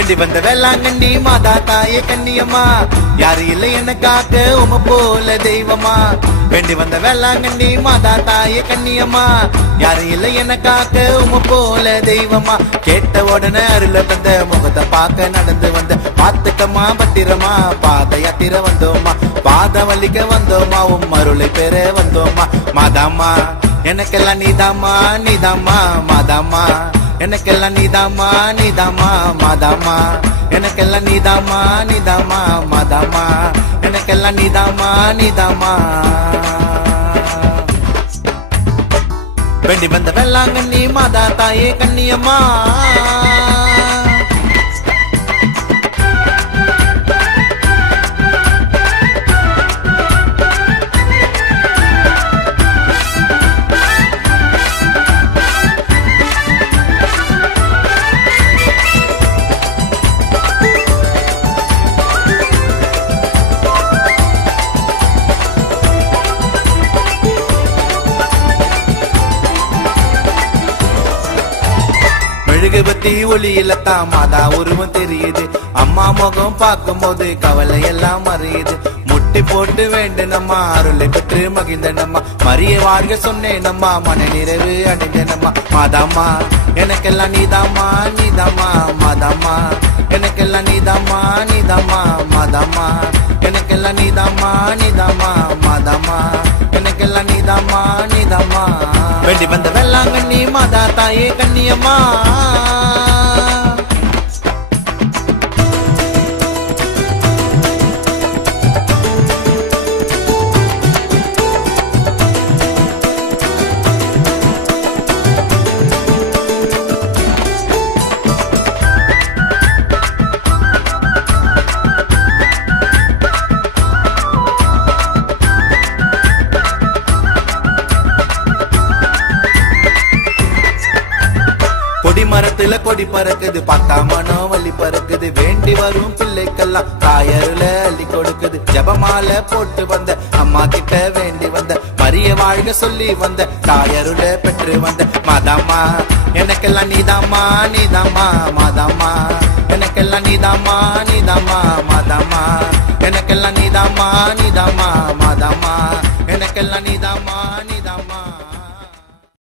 வேண்டி வந்த வேளாங்கண்ணி மாதா தாயே கண்ணியம்மா, யாரு இல்லை எனக்காக உம போல தெய்வமா. வேண்டி வந்த வேளாங்கண்ணி மாதா தாயே கண்ணியம்மா, யாரு இல்லை எனக்காக உம போல தெய்வமா. கேட்ட உடனே அருள வந்த முகத்தை பார்க்க நடந்து வந்த, பாத்துக்கம்மா பத்திரமா பாத யாத்திர வந்தோமா, பாத வலிக்க வந்தோமா, உம் அருளை பெற வந்தோமா. மாதாமா எனக்கெல்லாம் நீதாமா நீதாமா, மாதாமா எனக்கெல்லாம் நீதாமா நீதாமா, மாதாமா எனக்கெல்லாம் நீதாமா நீதாமா, மாதாமா எனக்கெல்லாம் நீதாமா நீதாமா. வேண்டி வந்த வேளாங்கண்ணி மாதா தாயே கண்ணியம்மா. மெழுகுபத்தி ஒளியிலத்தான் மாதா உருவம் தெரியுது, அம்மா முகம் பார்க்கும் போது கவலை எல்லாம் மறையுது. முட்டி போட்டு வேண்டனம்மா அருளை பெற்று மகிழ்ந்தனம்மா, மரிய வாழ்க சொன்னேனம்மா மன நிறைவு அடைந்தனம்மா. மாதாம்மா எனக்கெல்லாம் நீதாம்மா நீதாம்மா, மாதாம்மா எனக்கெல்லாம் நீதாம்மா நீதாம்மா, மாதாம்மா எனக்கெல்லாம் நீதாம்மா நீதாம்மா, மாதாம்மா எனக்கெல்லாம் நீதாம்மா நீதாம்மா. வேண்டி வந்த வேளாங்கண்ணி மாதா தாயே கண்ணியம்மா. மரத்துல கொடி பறக்குது, பார்த்தா மனம் வலி பறக்குது, வேண்டி வரும் பிள்ளைக்கெல்லாம் தாயருல அள்ளி கொடுக்குது. ஜபமால போட்டு வந்த அம்மா கிட்ட வேண்டி வந்த, மரிய வாழ்க சொல்லி வந்த தாயருல பெற்று வந்த. மாதாம்மா எனக்கெல்லாம் நீதாம்மா நீதாம்மா, மாதாம்மா எனக்கெல்லாம் நீதாம்மா நீதாம்மா, மாதாம்மா எனக்கெல்லாம் நீதாம்மா நீதாம்மா, மாதாம்மா எனக்கெல்லாம் நீதாம்மா நீ